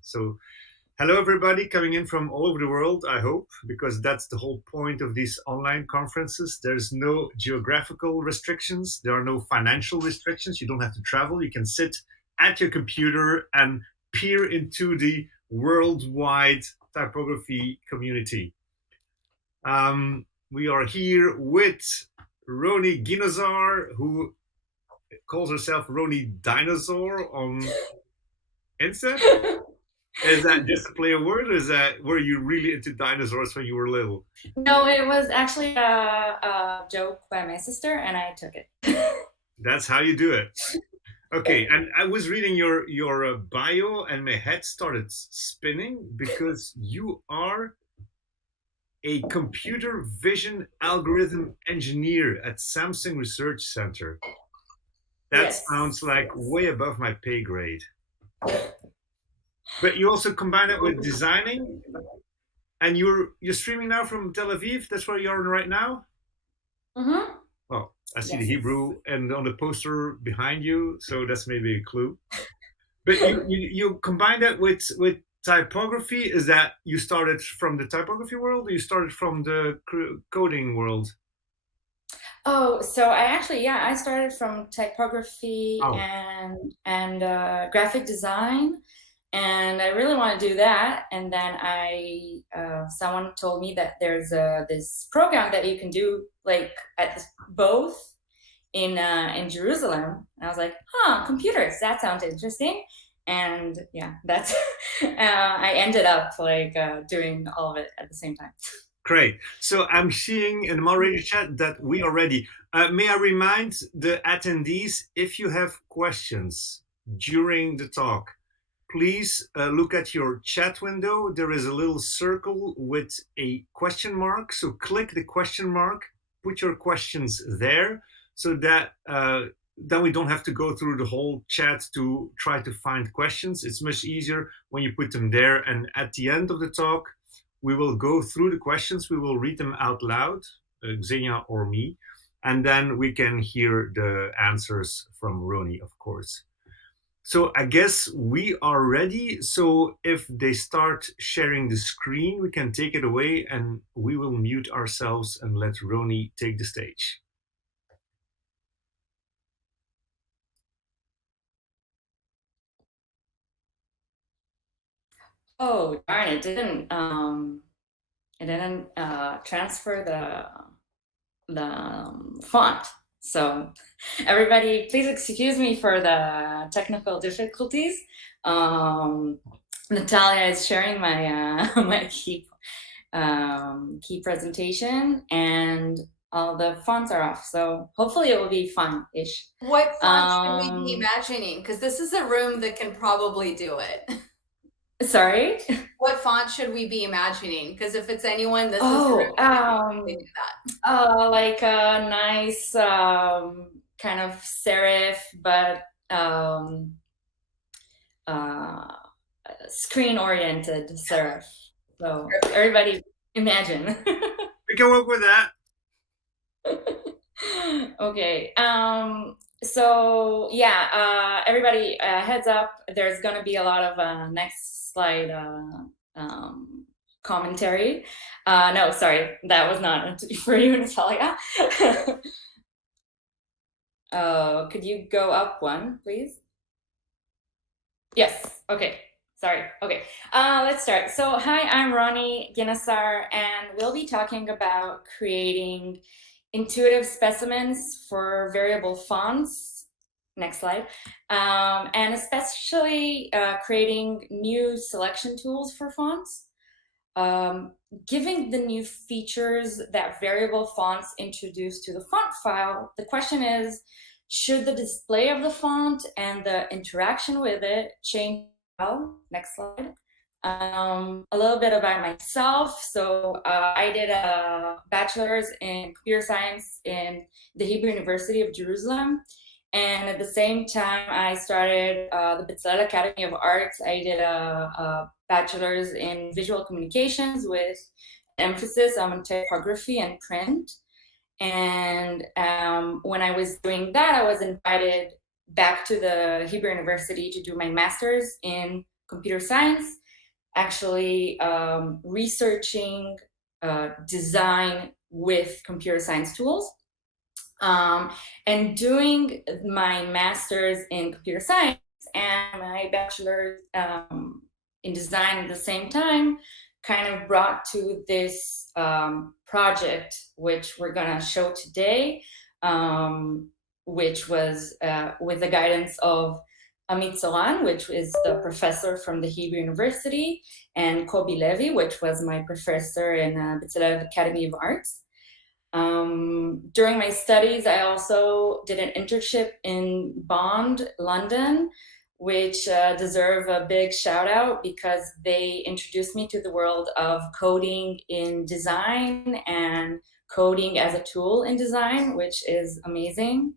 So, hello everybody coming in from all over the world, I hope, because that's the whole point of these online conferences. There's no geographical restrictions, there are no financial restrictions. You don't have to travel. You can sit at your computer and peer into the worldwide typography community. We are here with Rony Ginosar, who calls herself Rony Dinosaur on Insta. Is that just a play of word, or is that were you really into dinosaurs when you were little? No, it was actually a joke by my sister, and I took it. That's how you do it. Okay, and I was reading your bio, and my head started spinning because you are a computer vision algorithm engineer at Samsung Research Center. That Yes. sounds like way above my pay grade. But you also combine it with designing, and you're streaming now from Tel Aviv. That's where you're right now. Mm-hmm. Well, I see the Yes. Hebrew and on the poster behind you, so that's maybe a clue. But you combine that with typography. Is that you started from the typography world, or you started from the coding world? Oh, so I started from typography Oh, and graphic design, and I really want to do that. And then someone told me that there's this program that you can do like both in Jerusalem. And I was like, computers, that sounds interesting. And yeah, that's I ended up doing all of it at the same time. great. So I'm seeing in the moderator chat that we are ready. May I remind the attendees, if you have questions during the talk, please look at your chat window. There is a little circle with a question mark. So click the question mark, put your questions there, so that then we don't have to go through the whole chat to try to find questions. It's much easier when you put them there. And at the end of the talk, we will go through the questions. We will read them out loud, Xenia or me, and then we can hear the answers from Rony, of course. So I guess we are ready. So if they start sharing the screen, we can take it away and we will mute ourselves and let Rony take the stage. Oh, darn, it didn't transfer the font. So everybody, please excuse me for the technical difficulties. Natalia is sharing my my key presentation, and all the fonts are off. So hopefully it will be fun-ish. What font should we be imagining? Because this is a room that can probably do it. Sorry? What font should we be imagining? Because if it's anyone, this is Oh, the room that can probably do that. like a nice kind of serif, but screen-oriented serif. So everybody imagine. We can work with that. Okay. So yeah, everybody, heads up. There's gonna be a lot of next slide commentary. No, sorry, that was not for you, Natalia. Could you go up one, please? Yes. Okay. Sorry. Okay. Let's start. So hi, I'm Rony Ginosar, and we'll be talking about creating intuitive specimens for variable fonts. Next slide. And especially creating new selection tools for fonts. Giving the new features that variable fonts introduce to the font file, the question is, should the display of the font and the interaction with it change? Next slide. A little bit about myself. So I did a bachelor's in computer science in the Hebrew University of Jerusalem. And at the same time, I started the Bezalel Academy of Arts. I did a bachelor's in visual communications with emphasis on typography and print. And when I was doing that, I was invited back to the Hebrew University to do my master's in computer science, actually researching design with computer science tools. And doing my master's in computer science and my bachelor's in design at the same time kind of brought to this project, which we're gonna show today, which was with the guidance of Amit Zoran, which is the professor from the Hebrew University, and Kobi Levy, which was my professor in B'Tzalel Academy of Arts. During my studies, I also did an internship in Bond, London, which deserve a big shout out because they introduced me to the world of coding in design and coding as a tool in design, which is amazing.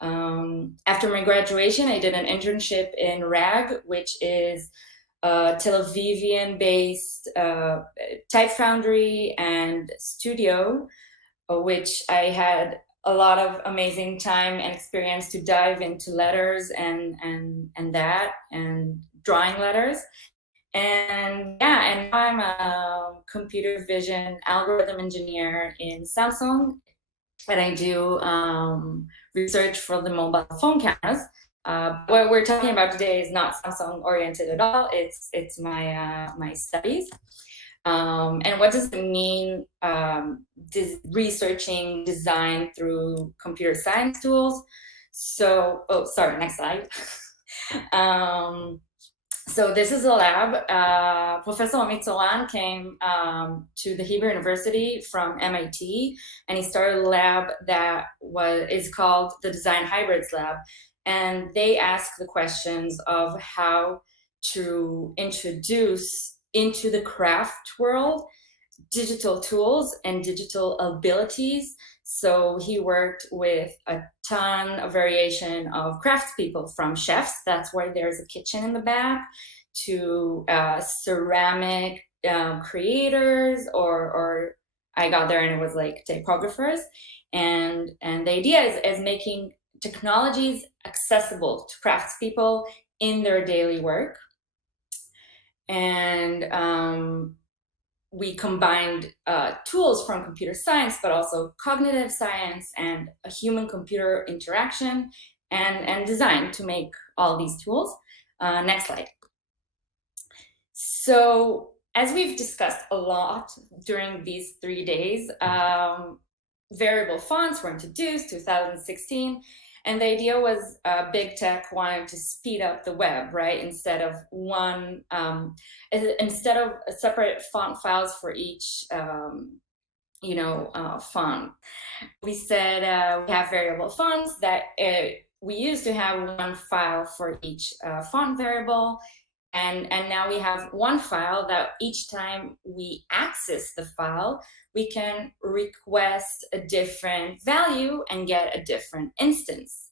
After my graduation, I did an internship in RAG, which is a Tel Avivian-based type foundry and studio, which I had a lot of amazing time and experience to dive into letters and drawing letters. And yeah, and now I'm a computer vision algorithm engineer in Samsung, and I do research for the mobile phone cameras. What we're talking about today is not Samsung oriented at all. It's my my studies. And what does it mean researching design through computer science tools? So, oh, sorry, next slide. So this is a lab. Professor Amit Zoran came to the Hebrew University from MIT, and he started a lab that is called the Design Hybrids Lab. And they ask the questions of how to introduce into the craft world digital tools and digital abilities. So he worked with a ton of variation of craftspeople, from chefs, that's why there's a kitchen in the back, to ceramic creators, or I got there and it was like typographers. And the idea is making technologies accessible to craftspeople in their daily work. And we combined tools from computer science, but also cognitive science and a human-computer interaction and design to make all these tools. Next slide. So as we've discussed a lot during these 3 days, variable fonts were introduced 2016. And the idea was big tech wanted to speed up the web, right? Instead of separate font files for each, font, we said we have variable fonts that we used to have one file for each font variable. And now we have one file that each time we access the file, we can request a different value and get a different instance.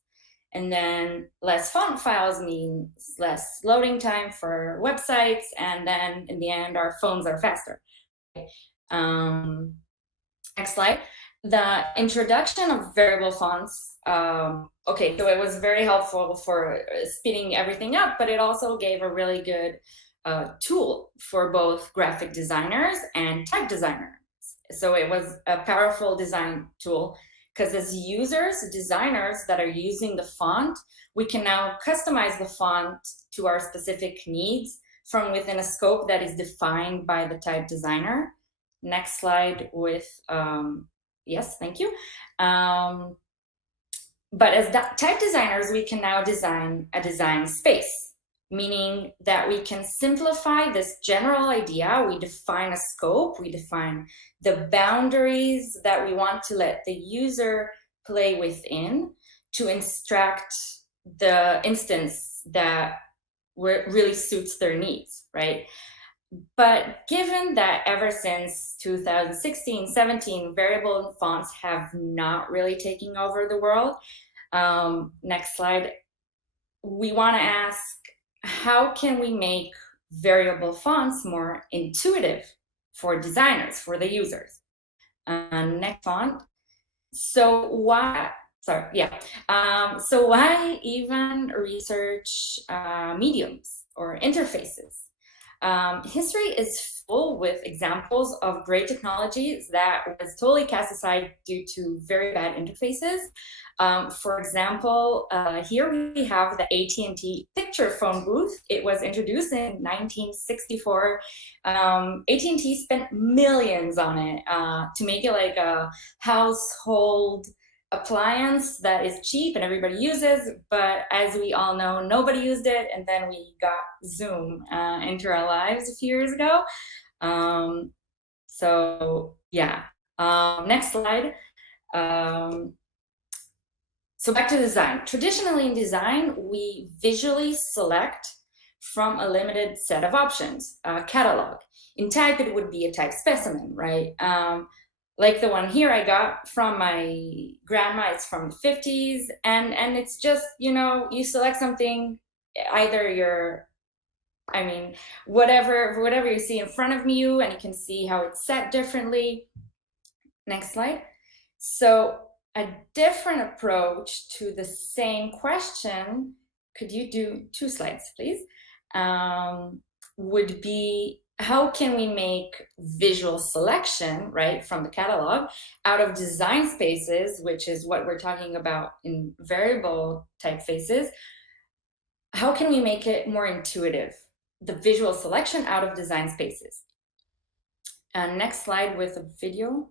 And then less font files means less loading time for websites. And then in the end, our phones are faster. Next slide. The introduction of variable fonts, okay, so it was very helpful for speeding everything up, but it also gave a really good tool for both graphic designers and type designers. So it was a powerful design tool, because as users, designers that are using the font, we can now customize the font to our specific needs from within a scope that is defined by the type designer. Next slide with, yes, thank you. But as type designers, we can now design a design space, meaning that we can simplify this general idea. We define a scope, we define the boundaries that we want to let the user play within to extract the instance that really suits their needs, right? But given that ever since 2016, 17, variable fonts have not really taken over the world, next slide, we want to ask, how can we make variable fonts more intuitive for designers, for the users? Next font. So why, so why even research mediums? or interfaces. History is full with examples of great technologies that was totally cast aside due to very bad interfaces. For example, here we have the AT&T picture phone booth. It was introduced in 1964. AT&T spent millions on it to make it like a household appliance that is cheap and everybody uses, but as we all know, nobody used it, and then we got Zoom into our lives a few years ago. So yeah, next slide. So back to design. Traditionally in design, we visually select from a limited set of options, a catalog. In type, it would be a type specimen, right? Like the one here I got from my grandma, it's from the 50s, and it's just, you know, you select something, either whatever you see in front of you, and you can see how it's set differently. Next slide. So a different approach to the same question, could you do 2 slides, please? Would be, how can we make visual selection, right, from the catalog out of design spaces, which is what we're talking about in variable typefaces? How can we make it more intuitive, the visual selection out of design spaces? And next slide with a video.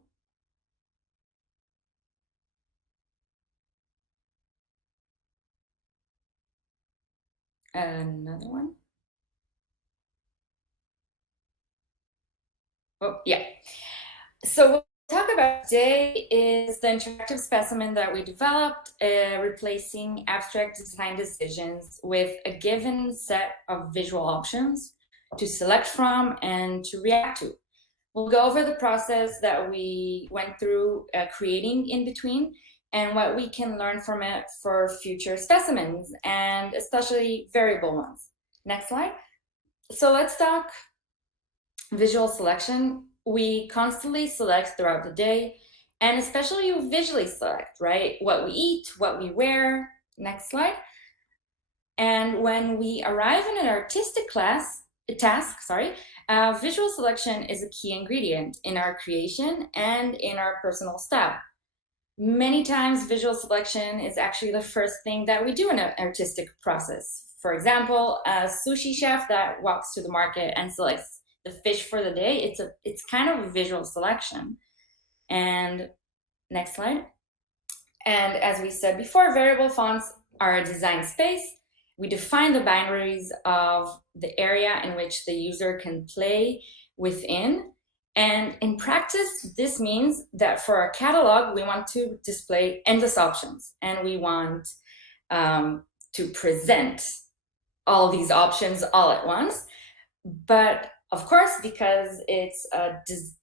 Another one. Oh, yeah. So what we'll talk about today is the interactive specimen that we developed, replacing abstract design decisions with a given set of visual options to select from and to react to. We'll go over the process that we went through creating in between and what we can learn from it for future specimens, and especially variable ones. Next slide. So let's talk visual selection. We constantly select throughout the day, and especially you visually select, right? What we eat, what we wear. Next slide. And when we arrive in an artistic task, visual selection is a key ingredient in our creation and in our personal style. Many times, visual selection is actually the first thing that we do in an artistic process. For example, a sushi chef that walks to the market and selects the fish for the day, it's kind of a visual selection. And next slide. And as we said before, variable fonts are a design space. We define the boundaries of the area in which the user can play within. And in practice, this means that for our catalog, we want to display endless options, and we want to present all these options all at once. But of course, because it's a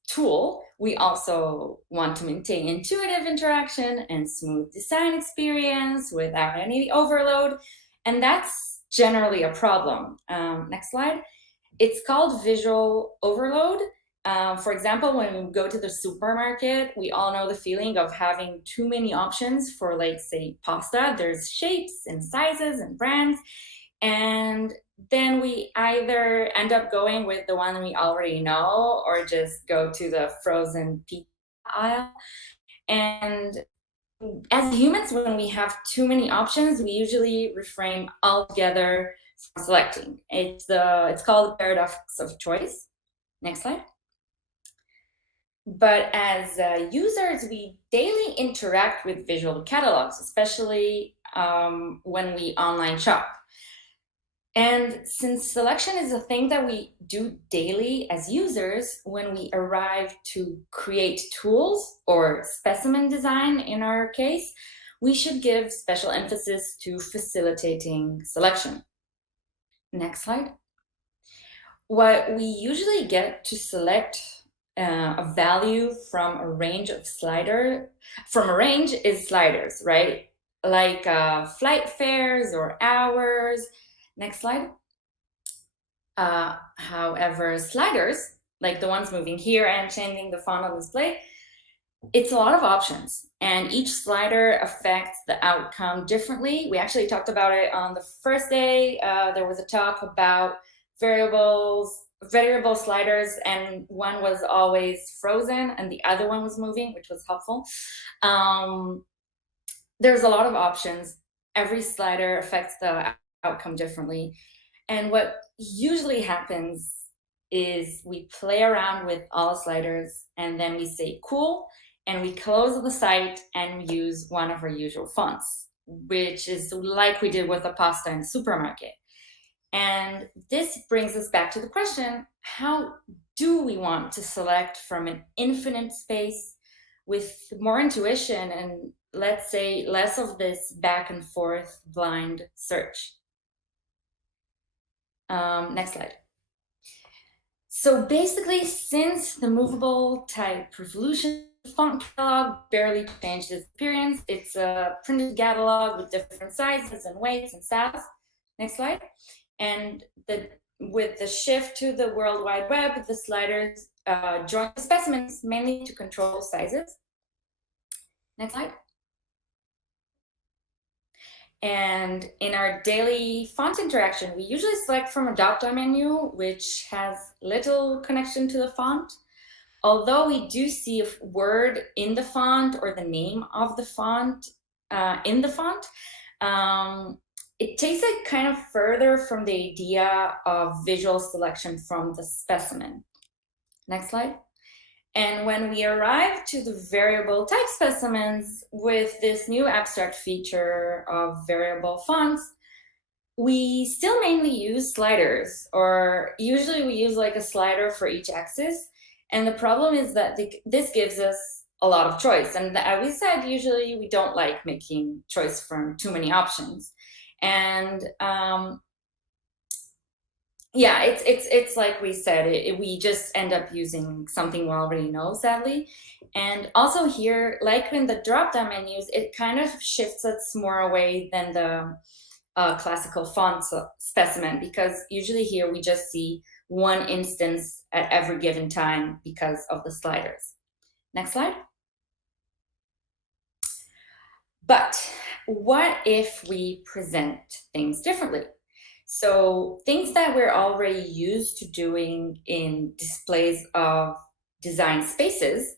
tool, we also want to maintain intuitive interaction and smooth design experience without any overload. And that's generally a problem. Next slide. It's called visual overload. For example, when we go to the supermarket, we all know the feeling of having too many options for, like, say, pasta. There's shapes and sizes and brands. And then we either end up going with the one we already know, or just go to the frozen pizza aisle. And as humans, when we have too many options, we usually refrain altogether from selecting. It's called the paradox of choice. Next slide. But as users, we daily interact with visual catalogs, especially when we online shop. And since selection is a thing that we do daily as users, when we arrive to create tools or specimen design in our case, we should give special emphasis to facilitating selection. Next slide. What we usually get to select a value from a range is sliders, right? Like flight fares or hours. Next slide. However, sliders, like the ones moving here and changing the font on display, it's a lot of options, and each slider affects the outcome differently. We actually talked about it on the first day. There was a talk about variable sliders, and one was always frozen and the other one was moving, which was helpful. There's a lot of options. Every slider affects the outcome differently. And what usually happens is we play around with all the sliders and then we say cool, and we close the site and use one of our usual fonts, which is like we did with the pasta in the supermarket. And this brings us back to the question, how do we want to select from an infinite space with more intuition and, let's say, less of this back and forth blind search? Next slide. So basically, since the movable type revolution, the font catalog barely changed its appearance. It's a printed catalog with different sizes and weights and styles. Next slide. And with the shift to the World Wide Web, the sliders joined the specimens mainly to control sizes. Next slide. And in our daily font interaction, we usually select from a drop-down menu, which has little connection to the font. Although we do see a word in the font or the name of the font in the font, it takes it kind of further from the idea of visual selection from the specimen. Next slide. And when we arrive to the variable type specimens with this new abstract feature of variable fonts, we still mainly use sliders, or usually we use like a slider for each axis. And the problem is that this gives us a lot of choice. And as we said, usually we don't like making choice from too many options. And yeah, it's like we said, we just end up using something we already know, sadly. And also here, like in the drop-down menus, it kind of shifts us more away than the classical font specimen, because usually here we just see one instance at every given time because of the sliders. Next slide. But what if we present things differently? So things that we're already used to doing in displays of design spaces,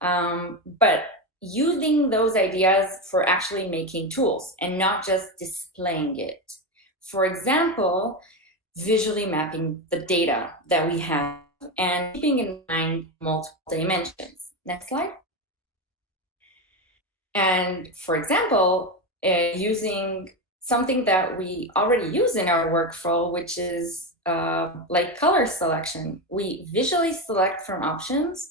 but using those ideas for actually making tools and not just displaying it. For example, visually mapping the data that we have and keeping in mind multiple dimensions. Next slide. And for example, using something that we already use in our workflow, which is like color selection. We visually select from options,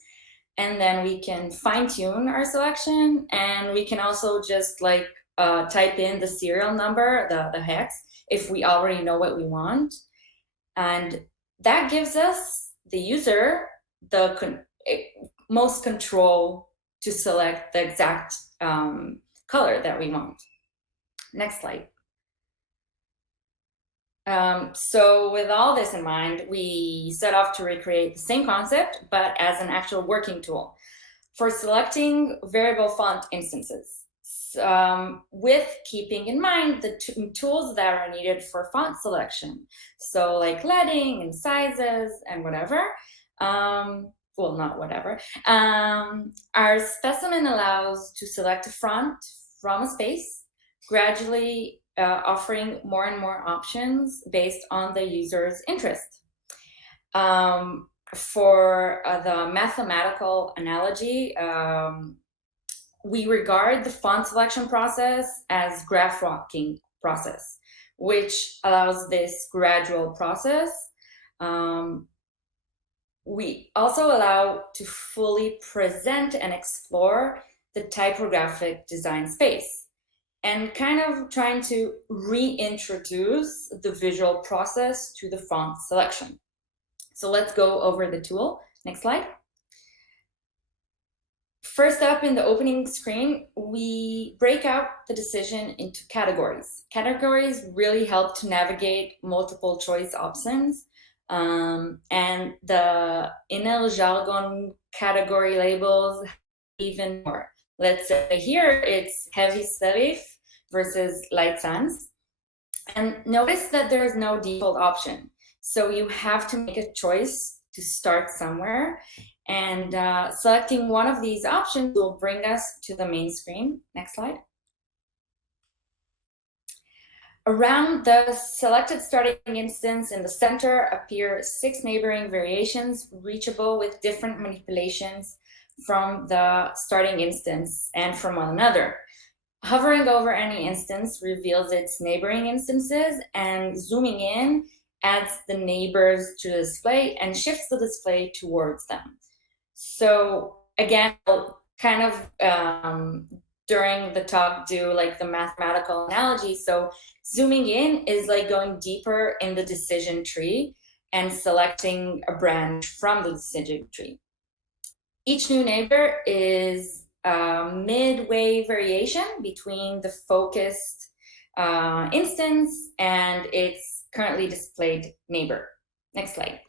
and then we can fine tune our selection, and we can also just like type in the serial number, the hex, if we already know what we want. And that gives us, the user, the most control to select the exact color that we want. Next slide. So with all this in mind, we set off to recreate the same concept, but as an actual working tool for selecting variable font instances, with keeping in mind the tools that are needed for font selection. So like leading and sizes and whatever. Well, not whatever. Our specimen allows to select a font from a space, gradually offering more and more options based on the user's interest. For the mathematical analogy, we regard the font selection process as graph walking process, which allows this gradual process. We also allow to fully present and explore the typographic design space, and kind of trying to reintroduce the visual process to the font selection. So let's go over the tool. Next slide. First up in the opening screen, we break out the decision into categories. Categories really help to navigate multiple choice options. And the Enel jargon category labels even more. Let's say here it's heavy serif versus light sans. And notice that there is no default option. So you have to make a choice to start somewhere. And selecting one of these options will bring us to the main screen. Next slide. Around the selected starting instance in the center appear 6 neighboring variations reachable with different manipulations from the starting instance and from one another. Hovering over any instance reveals its neighboring instances, and zooming in adds the neighbors to the display and shifts the display towards them. So again, I'll kind of during the talk do like the mathematical analogy. So zooming in is like going deeper in the decision tree and selecting a branch from the decision tree. Each new neighbor is a midway variation between the focused instance and its currently displayed neighbor. Next slide.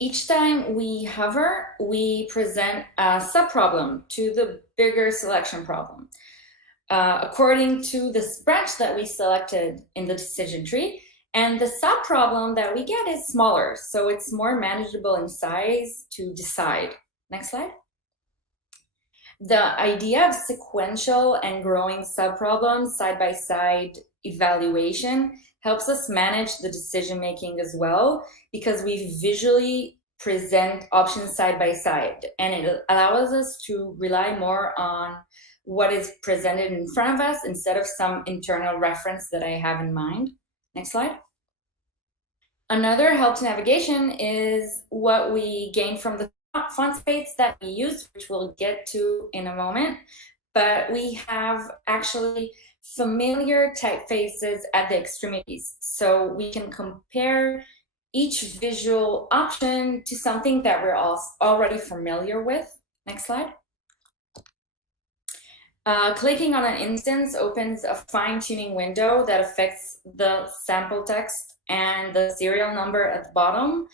Each time we hover, we present a subproblem to the bigger selection problem. According to this branch that we selected in the decision tree, and the subproblem that we get is smaller, so it's more manageable in size to decide. Next slide. The idea of sequential and growing subproblems side-by-side evaluation helps us manage the decision-making as well, because we visually present options side by side, and it allows us to rely more on what is presented in front of us instead of some internal reference that I have in mind. Next slide. Another help to navigation is what we gain from the font states that we use, which we'll get to in a moment, but we have actually familiar typefaces at the extremities. So we can compare each visual option to something that we're already familiar with. Next slide. Clicking on an instance opens a fine-tuning window that affects the sample text and the serial number at the bottom.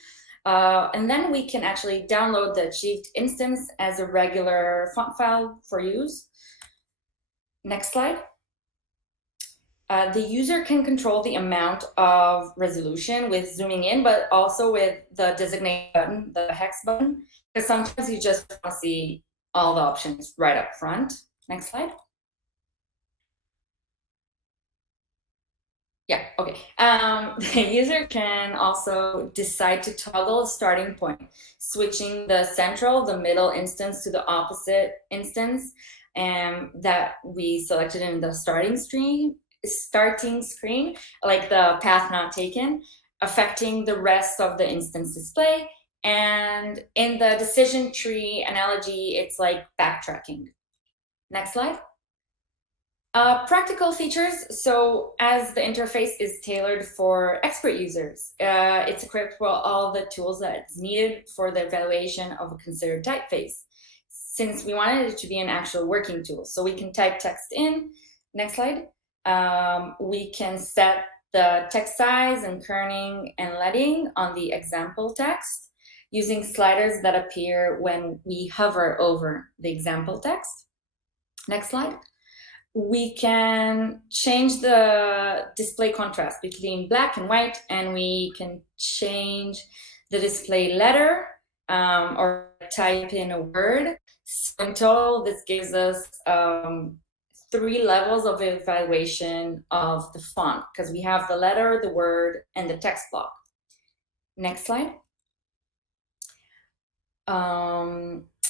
And then we can actually download the achieved instance as a regular font file for use. Next slide. The user can control the amount of resolution with zooming in, but also with the designate button, the hex button, because sometimes you just want to see all the options right up front. Next slide. Yeah, okay. The user can also decide to toggle a starting point, switching the central, the middle instance to the opposite instance that we selected in the starting screen, like the path not taken, affecting the rest of the instance display. And in the decision tree analogy, it's like backtracking. Next slide. Practical features. So as the interface is tailored for expert users, it's equipped with all the tools that's needed for the evaluation of a considered typeface, since we wanted it to be an actual working tool. So we can type text in. Next slide. We can set the text size and kerning and leading on the example text using sliders that appear when we hover over the example text. Next slide. We can change the display contrast between black and white, and we can change the display letter or type in a word. So in total, this gives us 3 levels of evaluation of the font, because we have the letter, the word, and the text block. Next slide.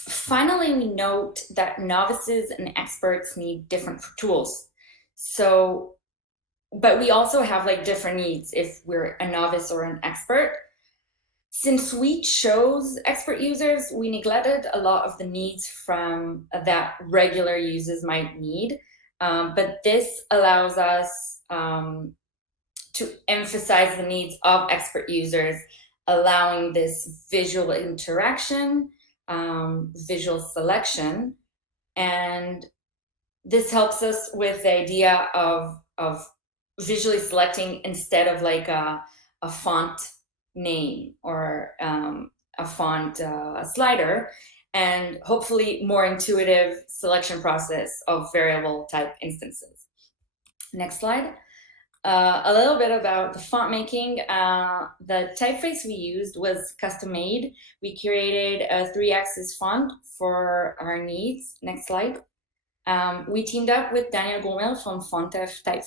Finally, we note that novices and experts need different tools. So, but we also have like different needs if we're a novice or an expert. Since we chose expert users, we neglected a lot of the needs from that regular users might need. But this allows us to emphasize the needs of expert users, allowing this visual interaction, visual selection, and this helps us with the idea of visually selecting instead of like a font name or a font slider, and hopefully more intuitive selection process of variable type instances. Next slide. A little bit about the font making. The typeface we used was custom made. We created a 3-axis font for our needs. Next slide. We teamed up with Daniel Gourmel from Fontef Type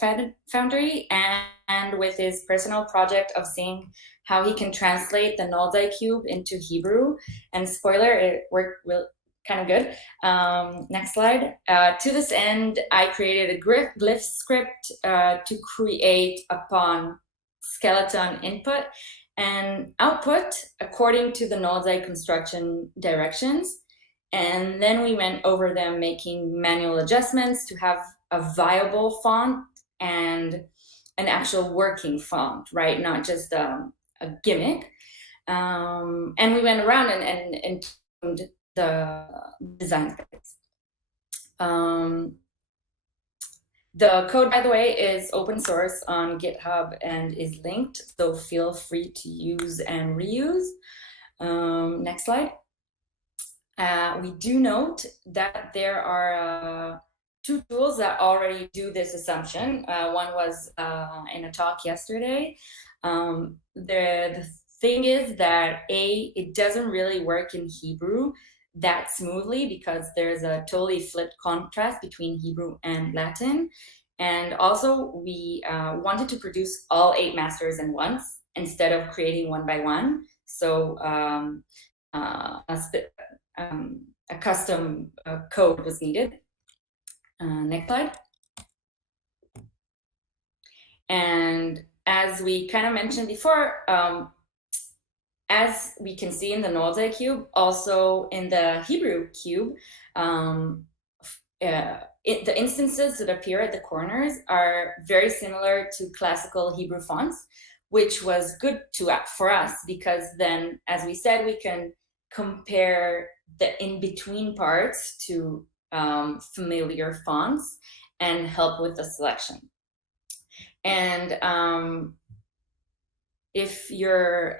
Foundry and with his personal project of seeing how he can translate the Nolzai cube into Hebrew. And spoiler, it worked kind of good. Next slide. To this end, I created a glyph script to create upon skeleton input and output according to the Nolzai construction directions. And then we went over them, making manual adjustments to have a viable font and an actual working font, right? Not just a gimmick. And we went around and tuned the design phase. The code, by the way, is open source on GitHub and is linked, so feel free to use and reuse. Next slide. We do note that there are 2 tools that already do this assumption. One was in a talk yesterday. The thing is that it doesn't really work in Hebrew that smoothly because there's a totally flipped contrast between Hebrew and Latin. And also we wanted to produce all 8 masters at once instead of creating one by one. So a custom code was needed. Next slide. And as we kind of mentioned before, as we can see in the Nolzai cube, also in the Hebrew cube, the instances that appear at the corners are very similar to classical Hebrew fonts, which was good for us because then, as we said, we can compare the in-between parts to familiar fonts and help with the selection. And if you're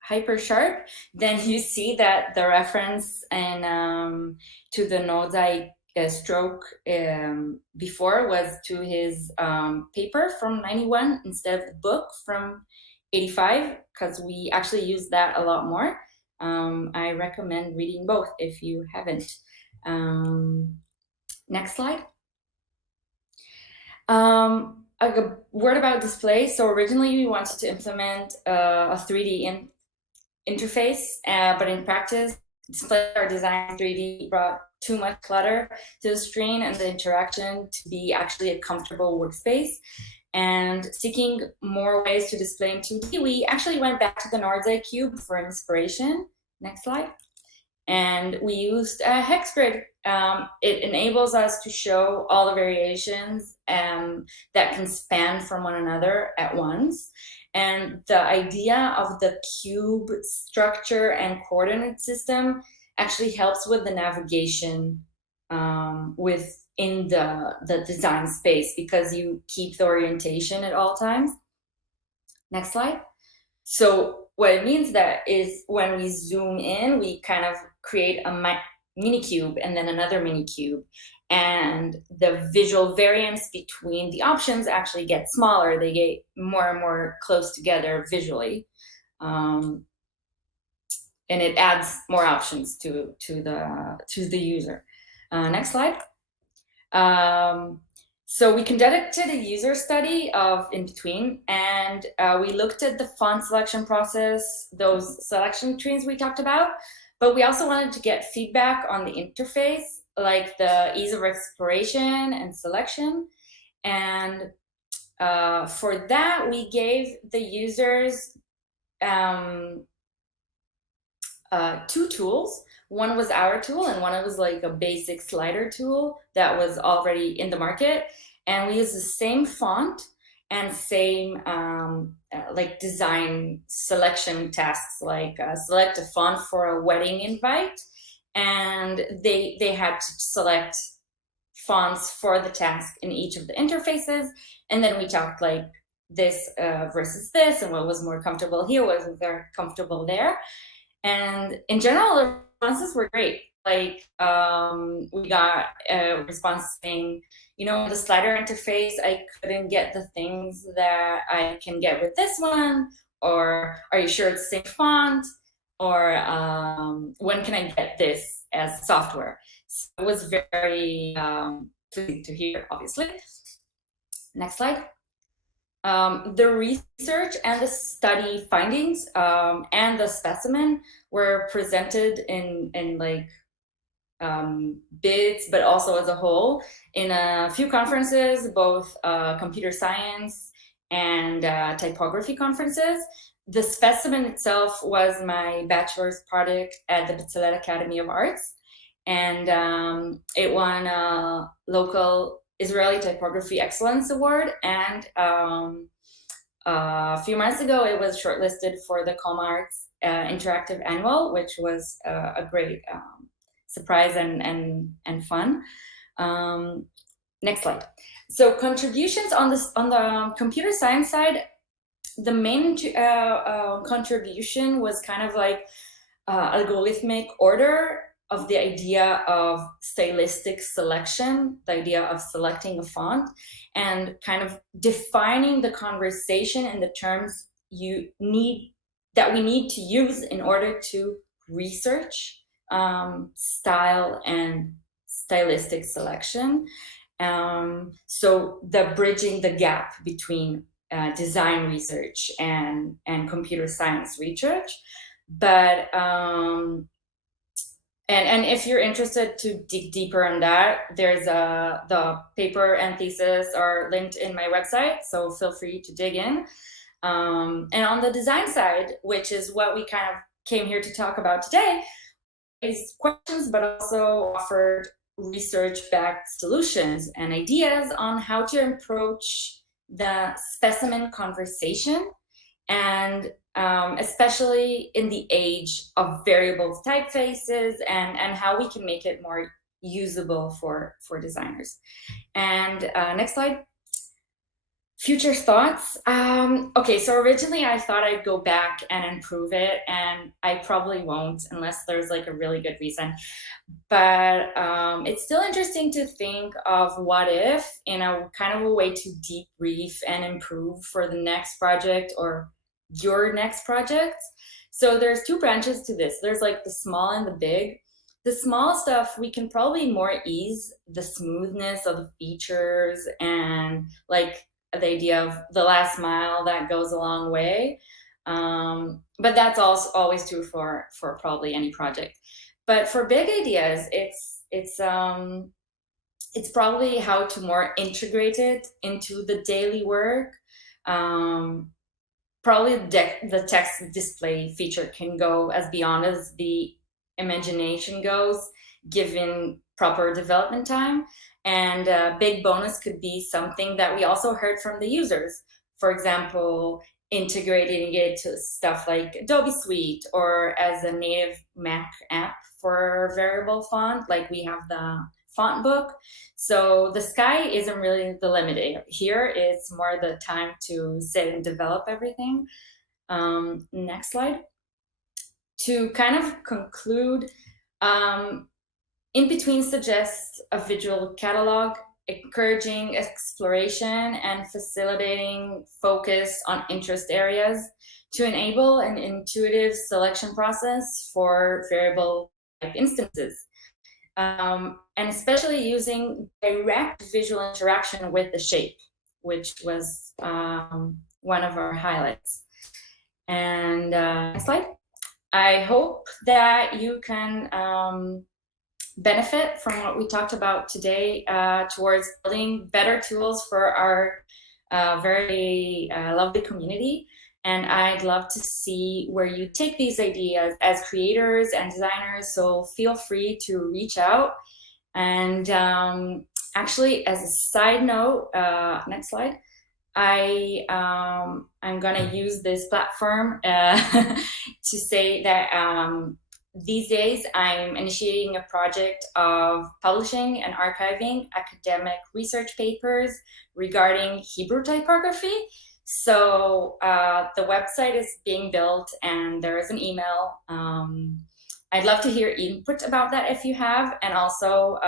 hyper sharp, then you see that the reference and to the Nolzai stroke before was to his paper from 91 instead of the book from 85, because we actually use that a lot more. I recommend reading both if you haven't. Next slide. A word about display. So originally we wanted to implement a 3D interface, but in practice, display or design 3D brought too much clutter to the screen and the interaction to be actually a comfortable workspace. And seeking more ways to display in 2D, we actually went back to the Nolzai cube for inspiration. Next slide. And we used a hex grid. It enables us to show all the variations that can span from one another at once. And the idea of the cube structure and coordinate system actually helps with the navigation within the design space because you keep the orientation at all times. Next slide. So what it means that is when we zoom in, we kind of create a mini cube and then another mini cube. And the visual variance between the options actually get smaller. They get more and more close together visually. And it adds more options to the user. Next slide. So we conducted a user study of in-between, and we looked at the font selection process, those selection trees we talked about, but we also wanted to get feedback on the interface, like the ease of exploration and selection. And for that, we gave the users 2 tools. One was our tool and one was like a basic slider tool that was already in the market. And we used the same font and same like design selection tasks, like select a font for a wedding invite. And they had to select fonts for the task in each of the interfaces. And then we talked like this versus this and what was more comfortable here, wasn't very comfortable there. And in general, the responses were great. Like we got a response saying, you know, the slider interface, I couldn't get the things that I can get with this one, or are you sure it's the same font, or when can I get this as software? So it was very pleasing to hear, obviously. Next slide. The research and the study findings and the specimen were presented in like bits, but also as a whole in a few conferences, both computer science and typography conferences. The specimen itself was my bachelor's project at the Bezalel Academy of Arts, and it won a local Israeli Typography Excellence Award, and a few months ago it was shortlisted for the Com Arts Interactive Annual, which was a great surprise and fun. Next slide. So contributions on the computer science side, the main contribution was kind of like algorithmic order of the idea of stylistic selection, the idea of selecting a font, and kind of defining the conversation and the terms that we need to use in order to research style and stylistic selection. So the bridging the gap between design research and computer science research. But and if you're interested to dig deeper on that, there's the paper and thesis are linked in my website, so feel free to dig in. And on the design side, which is what we kind of came here to talk about today, is questions, but also offered research-backed solutions and ideas on how to approach the specimen conversation, and especially in the age of variable typefaces, and how we can make it more usable for designers. And next slide. Future thoughts. Okay, so originally I thought I'd go back and improve it, and I probably won't unless there's like a really good reason. But it's still interesting to think of what if in a kind of a way to debrief and improve for the next project or your next project. So there's two branches to this. There's like the small and the big. The small stuff, we can probably more ease the smoothness of the features and like the idea of the last mile that goes a long way. But that's also always true for probably any project. But for big ideas, it's probably how to more integrate it into the daily work. Probably the text display feature can go as beyond as the imagination goes, given proper development time. And a big bonus could be something that we also heard from the users. For example, integrating it to stuff like Adobe Suite, or as a native Mac app for variable font, like we have the font book. So the sky isn't really the limit here. It's more the time to sit and develop everything. Next slide. To kind of conclude, In Between suggests a visual catalog, encouraging exploration and facilitating focus on interest areas to enable an intuitive selection process for variable type instances. And especially using direct visual interaction with the shape, which was one of our highlights. And next slide. I hope that you can benefit from what we talked about today towards building better tools for our very lovely community. And I'd love to see where you take these ideas as creators and designers, so feel free to reach out. And actually, as a side note, next slide, I'm gonna use this platform to say that these days I'm initiating a project of publishing and archiving academic research papers regarding Hebrew typography. So the website is being built and there is an email. I'd love to hear input about that if you have, and also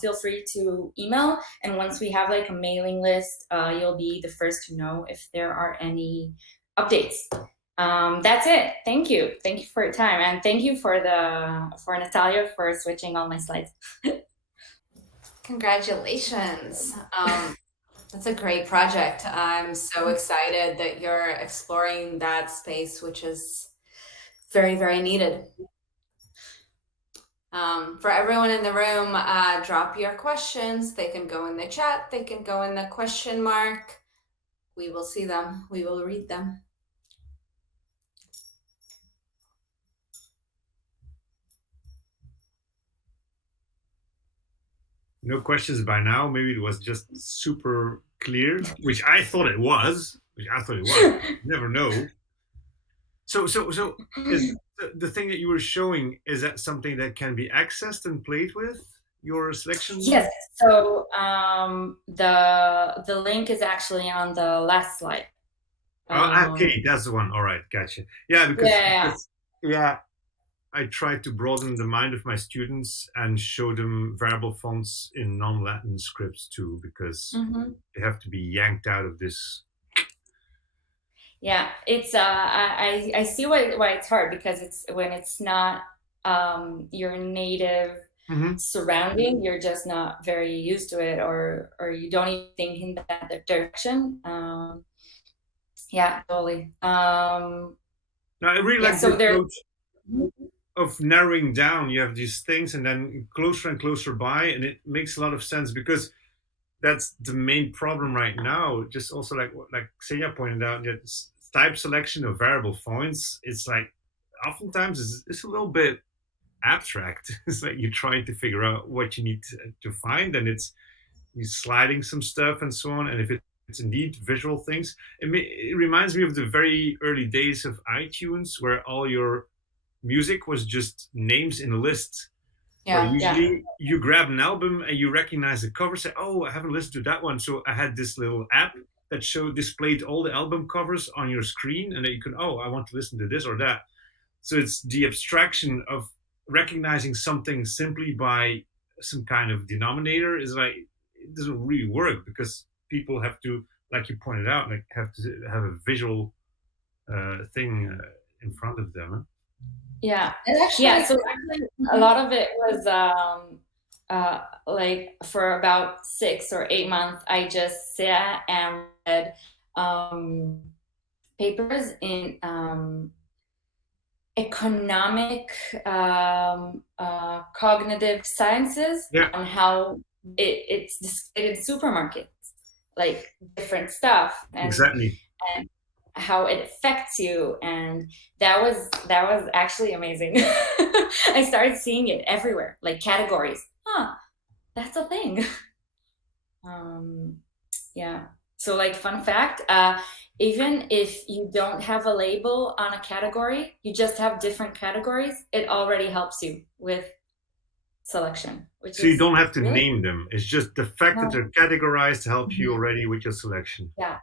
feel free to email. And once we have like a mailing list, you'll be the first to know if there are any updates. That's it. Thank you. Thank you for your time, and thank you for Natalia for switching all my slides. Congratulations. That's a great project. I'm so excited that you're exploring that space, which is very, very needed. For everyone in the room, drop your questions. They can go in the chat. They can go in the question mark. We will see them. We will read them. No questions by now. Maybe it was just super clear, which I thought it was. Never know. So is the thing that you were showing, is that something that can be accessed and played with, your selection? Yes. So the link is actually on the last slide. Okay, that's the one. All right, gotcha. Yeah, because I try to broaden the mind of my students and show them variable fonts in non-Latin scripts too, because they have to be yanked out of this. Yeah, it's I see why it's hard, because it's when it's not your native surrounding, you're just not very used to it, or you don't even think in that direction. Yeah, totally. No, I really like the approach of narrowing down. You have these things and then closer and closer by, and it makes a lot of sense, because that's the main problem right now. Just also like Xenia pointed out, that type selection of variable fonts, it's like oftentimes it's a little bit abstract. It's like you're trying to figure out what you need to find, and you're sliding some stuff and so on. And if it's indeed visual things, it reminds me of the very early days of iTunes, where all your music was just names in a list. Yeah, usually you grab an album and you recognize the cover, say, oh, I haven't listened to that one. So I had this little app that displayed all the album covers on your screen, and then you can, oh, I want to listen to this or that. So it's the abstraction of recognizing something simply by some kind of denominator is like, it doesn't really work, because people have to, like you pointed out, like have to have a visual thing in front of them. Huh? Yeah, so actually a lot of it was like for about 6 or 8 months, I just sat and read papers in economic cognitive sciences on how it's displayed in supermarkets, like different stuff, and exactly, and how it affects you, and that was actually amazing. I started seeing it everywhere, like categories. That's a thing. Yeah, so like fun fact, even if you don't have a label on a category, you just have different categories, it already helps you with selection. So you don't have to name them. It's just the fact that they're categorized helps you already with your selection. Yeah.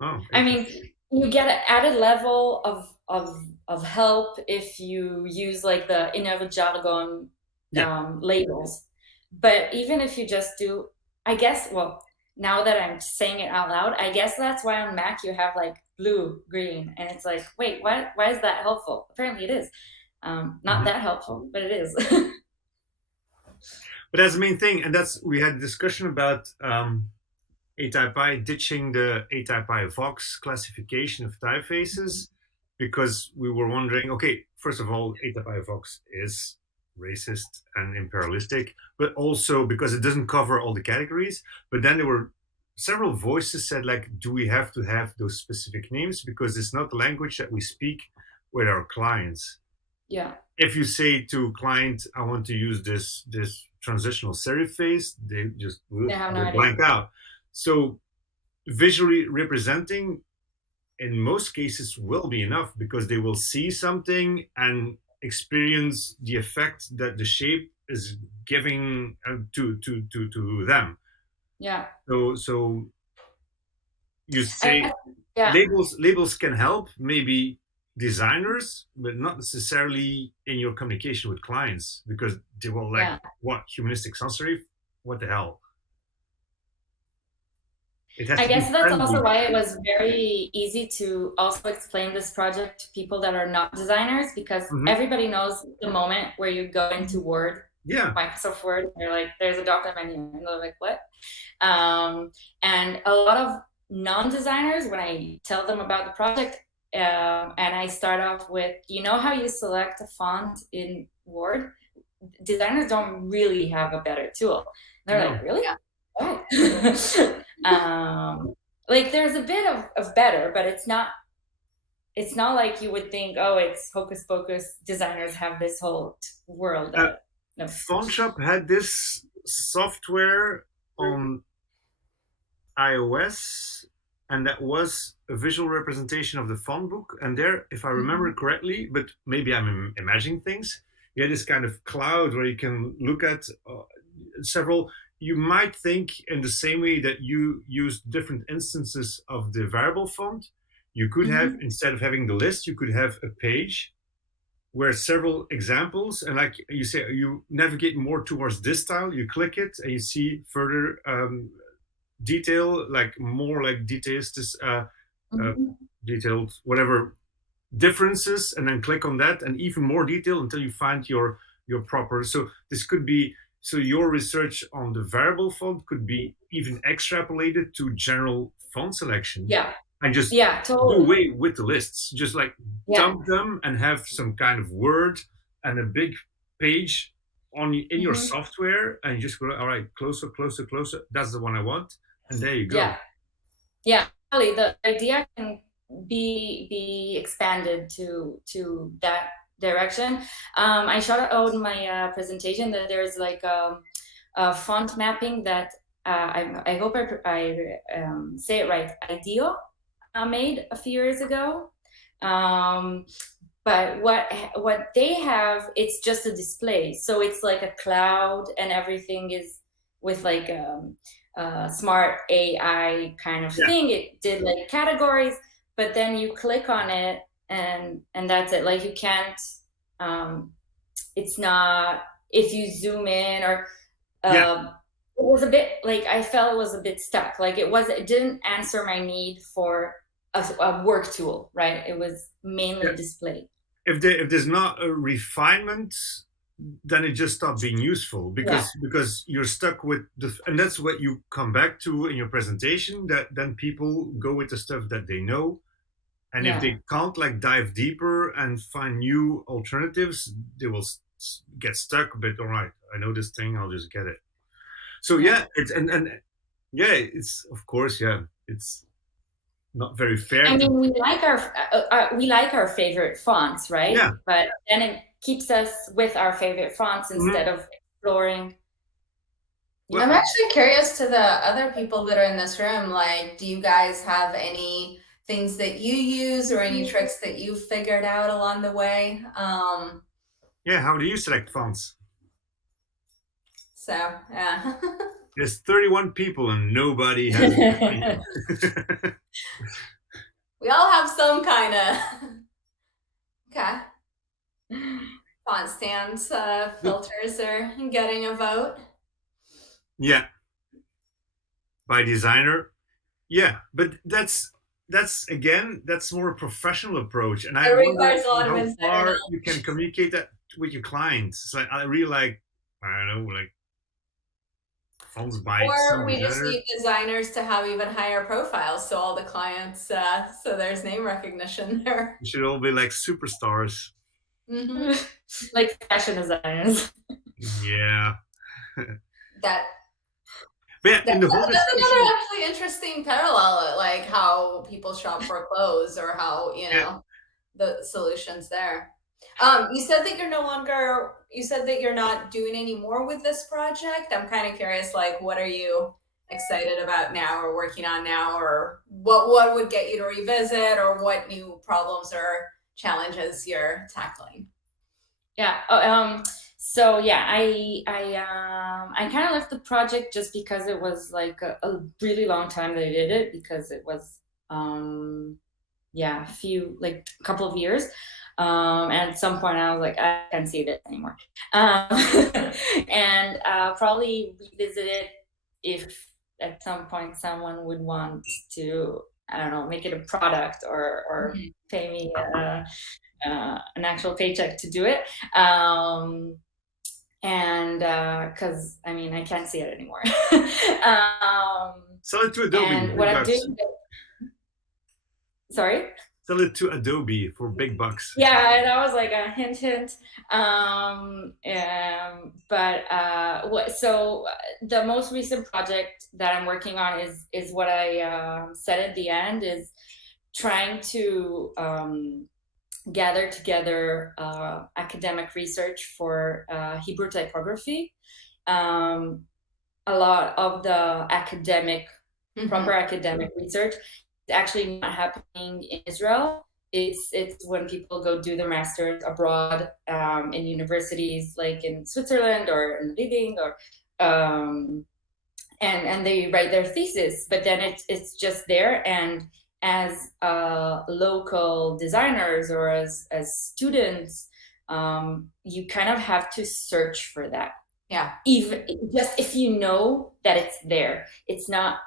Oh, I mean, you get an added level of help if you use like the innere jargon labels. But even if you just do, I guess, well, now that I'm saying it out loud, I guess that's why on Mac you have like blue, green, and it's like, wait, why is that helpful? Apparently it is. Not that helpful, but it is. But that's the main thing, and we had a discussion about ATypI ditching the ATypI Vox classification of typefaces, because we were wondering, okay, first of all, ATypI Vox is racist and imperialistic, but also because it doesn't cover all the categories. But then there were several voices said, like, do we have to have those specific names, because it's not the language that we speak with our clients? Yeah. If you say to client, I want to use this transitional serif face, they just blank out. So visually representing in most cases will be enough, because they will see something and experience the effect that the shape is giving to them. Yeah. So you say Yeah. labels can help maybe designers, but not necessarily in your communication with clients, because they will like, Yeah. what, humanistic sans serif? What the hell? It has I to be guess that's also friendly. why it was very easy to also explain this project to people that are not designers, because everybody knows the moment where you go into Word, Yeah. Microsoft Word, and you're like, there's a document here, and they're like, what? And a lot of non-designers, when I tell them about the project, and I start off with, you know how you select a font in Word? Designers don't really have a better tool. They're like, really? Yeah. What? Like there's a bit of better, but it's not like you would think, oh, it's hocus pocus. Designers have this whole world. No. FontShop had this software on iOS, and that was a visual representation of the font book. And there, if I remember correctly, but maybe I'm imagining things, you had this kind of cloud where you can look at several. You might think in the same way that you use different instances of the variable font, you could have, instead of having the list, you could have a page where several examples, and like you say, you navigate more towards this style, you click it and you see further detail, like more like details, detailed whatever differences, and then click on that, and even more detail until you find your proper. So this could be, so your research on the variable font could be even extrapolated to general font selection. Yeah. And just totally. do away with the lists. Just like dump them and have some kind of word and a big page in your software, and you just go, all right, closer, closer, closer. That's the one I want, and there you go. Yeah. Totally. The idea can be expanded to that direction. I showed out in my presentation that there's like a font mapping that I hope I say it right. Ideal made a few years ago. But what they have, it's just a display. So it's like a cloud, and everything is with like smart AI kind of thing. It did like categories, but then you click on it and that's it. Like you can't, it's not, if you zoom in or it was a bit like, I felt it was a bit stuck. Like it didn't answer my need for a work tool, right? It was mainly display. If there's not a refinement, then it just stopped being useful, because you're stuck with and that's what you come back to in your presentation, that then people go with the stuff that they know, and if they can't like dive deeper and find new alternatives, they will get stuck. But all right, I know this thing, I'll just get it. So it's it's of course it's not very fair. I mean, we like our favorite fonts, right? Yeah. But then it keeps us with our favorite fonts instead of exploring. Well, I'm actually curious to the other people that are in this room. Like, do you guys have any things that you use or any tricks that you've figured out along the way? How do you select fonts? So, yeah. There's 31 people and nobody has it. We all have some kind of font stands, filters are getting a vote. Yeah. By designer. Yeah, but that's more a professional approach. And I wonder how far you can communicate that with your clients. It's like, I really like, I don't know, like fonts by or we just need designers to have even higher profiles, so all the clients, so there's name recognition there. You should all be like superstars. Like fashion designers. Yeah. That's another actually interesting parallel, like how people shop for clothes, or how, the solutions there. You said that you're not doing any more with this project. I'm kind of curious, like, what are you excited about now or working on now, or what would get you to revisit, or what new problems or challenges you're tackling? So I kind of left the project just because it was like a really long time that I did it, because it was yeah, a couple of years. And at some point I was like, I can't see this anymore. And probably revisit it if at some point someone would want to, I don't know, make it a product or pay me an actual paycheck to do it. And because I mean, I can't see it anymore. Sell it to Adobe. And what I'm doing, sorry? Sell it to Adobe for big bucks. Yeah, that was like a hint. So the most recent project that I'm working on is what I said at the end, is trying to gather together academic research for Hebrew typography. A lot of the proper academic research is actually not happening in Israel. It's when people go do their masters abroad in universities like in Switzerland or in Reading, or and they write their thesis, but then it's just there. And as local designers or as students, you kind of have to search for that. Yeah. Even just if you know that it's there, it's not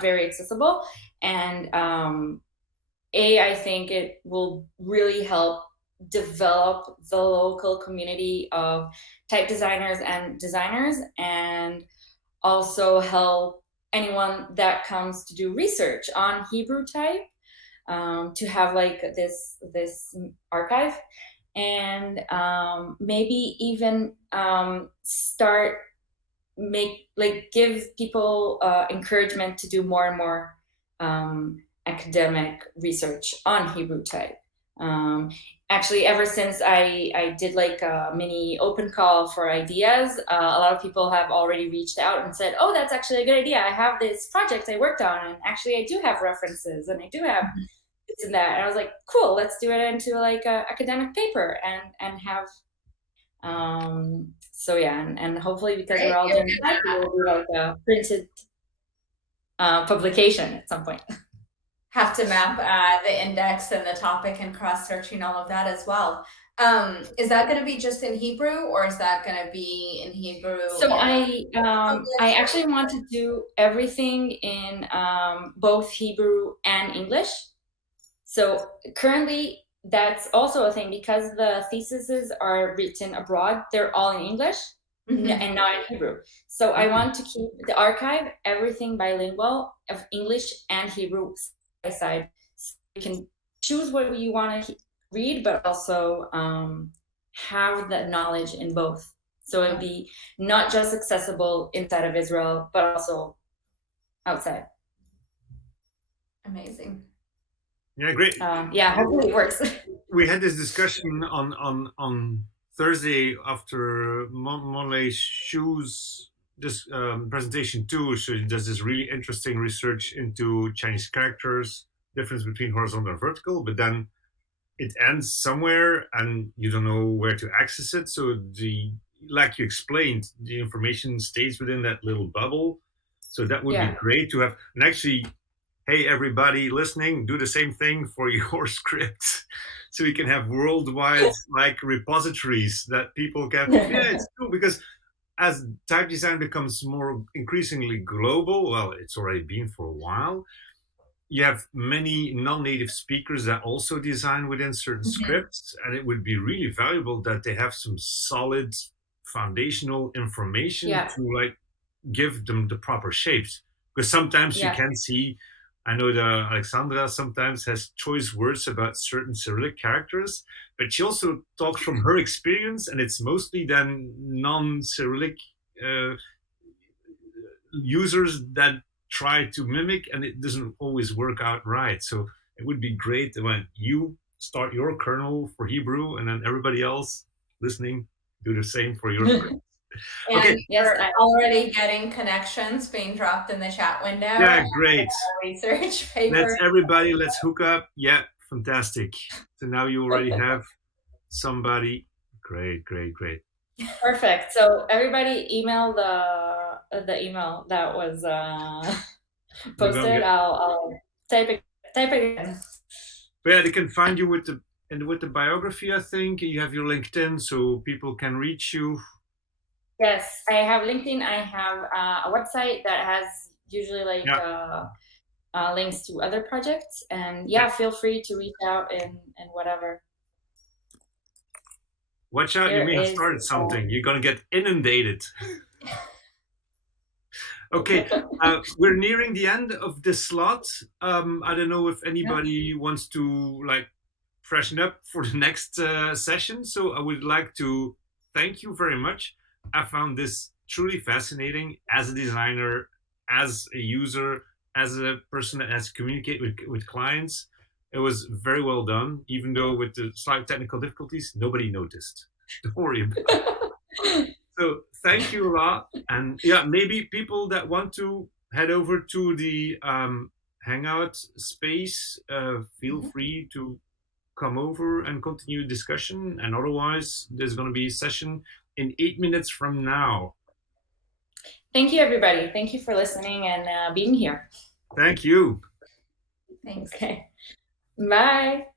very accessible. And I think it will really help develop the local community of type designers, and also help anyone that comes to do research on Hebrew type to have like this archive, and maybe even give people encouragement to do more and more academic research on Hebrew type. Actually, ever since I did like a mini open call for ideas, a lot of people have already reached out and said, oh, that's actually a good idea. I have this project I worked on, and actually I do have references, and I do have this and that. And I was like, cool, let's do it into like a academic paper and have, so yeah, and hopefully, because we're all doing that, it will be like a printed publication at some point. Have to map the index and the topic and cross-searching all of that as well. Is that going to be just in Hebrew, or is that going to be in Hebrew? So I actually want to do everything in both Hebrew and English. So currently, that's also a thing, because the theses are written abroad. They're all in English and not in Hebrew. So I want to keep the archive, everything bilingual, of English and Hebrew side, so you can choose what you want to read, but also have that knowledge in both. So it'll be not just accessible inside of Israel, but also outside. Amazing. Yeah, great. Yeah, hopefully it works. We had this discussion on Thursday after Monley Shu's this presentation too. So he does this really interesting research into Chinese characters, difference between horizontal and vertical, but then it ends somewhere and you don't know where to access it. So like you explained, the information stays within that little bubble. So that would be great to have. And actually, hey, everybody listening, do the same thing for your scripts. So we can have worldwide like repositories that people can, it's cool, because as type design becomes more increasingly global, well, it's already been for a while, you have many non-native speakers that also design within certain scripts, and it would be really valuable that they have some solid foundational information to like give them the proper shapes. Because sometimes you can see, I know that Alexandra sometimes has choice words about certain Cyrillic characters, but she also talks from her experience, and it's mostly then non-Cyrillic users that try to mimic, and it doesn't always work out right. So it would be great when you start your kernel for Hebrew, and then everybody else listening do the same for your script. And okay. You're already getting connections being dropped in the chat window. Yeah, great. Research paper. Let's hook up. Yeah, fantastic. So now you already have somebody. Great. Perfect. So everybody email the email that was posted. I'll type it type again. But yeah, they can find you with the biography. I think you have your LinkedIn, so people can reach you. Yes, I have LinkedIn. I have a website that has usually like links to other projects, and feel free to reach out and whatever. Watch out, you may have started something. You're gonna get inundated. Okay, we're nearing the end of this slot. I don't know if anybody wants to like freshen up for the next session. So I would like to thank you very much. I found this truly fascinating as a designer, as a user, as a person that has to communicate with clients. It was very well done, even though with the slight technical difficulties, nobody noticed. Don't worry about it. So thank you a lot. And yeah, maybe people that want to head over to the Hangout space, feel free to come over and continue discussion. And otherwise, there's going to be a session in 8 minutes from now. Thank you, everybody. Thank you for listening and being here. Thank you. Thanks. Okay. Bye.